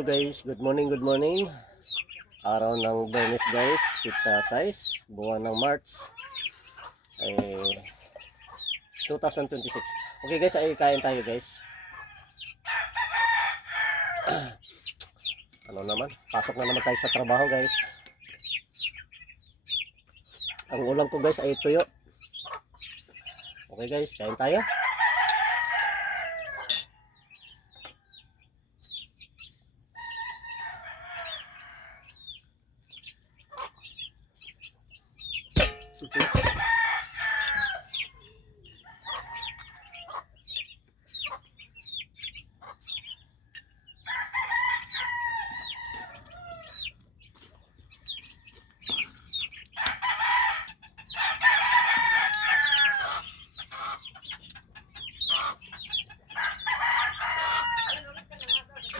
Guys, good morning, good morning. Araw ng Bernes guys, pizza size, buwan ng March ay 2026. Okay guys, ay kain tayo guys. Ano naman, pasok na naman tayo sa trabaho guys. Ang ulam ko guys ay tuyo. Okay guys, kain tayo.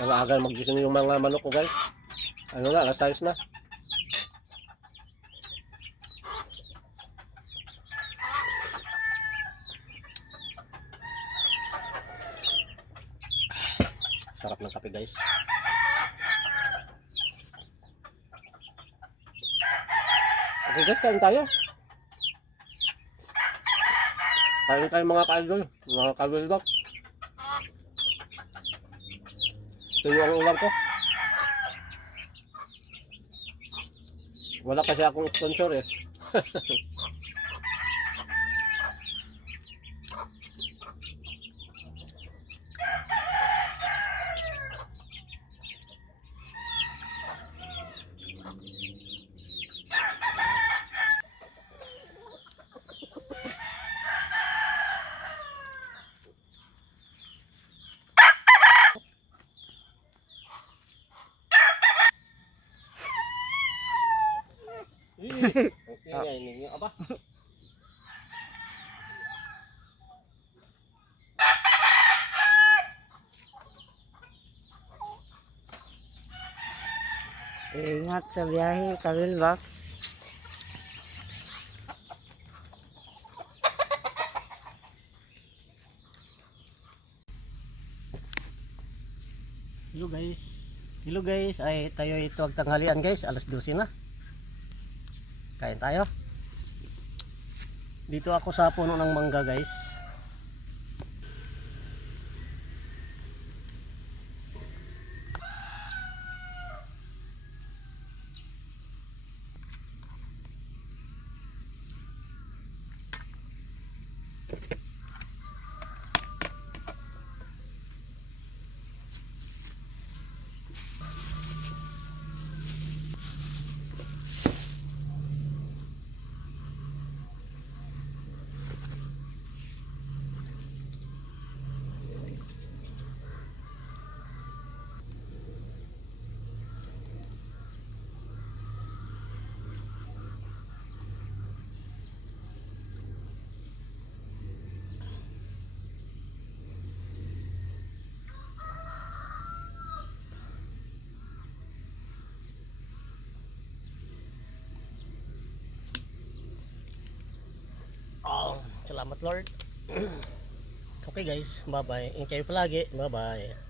Ang aga magising yung mga manok ko guys. Ano na, alas 6 na. Sarap ng kape guys. Okay guys, kain tayo. Kain tayo mga ka-idol, mga ka-wilbak. Ito yung ulam ko. Wala kasi akong sponsor eh. Okay, ini apa? Ingat sa biyahe, ka-wilbak. Hello guys. Hello guys, ay tayo ito ang tanghalian guys, alas 12 na. Kain tayo. Dito ako sa puno ng mangga guys. Oh, salamat Lord. Okay guys, bye bye. Ingat kayo palagi. Bye bye.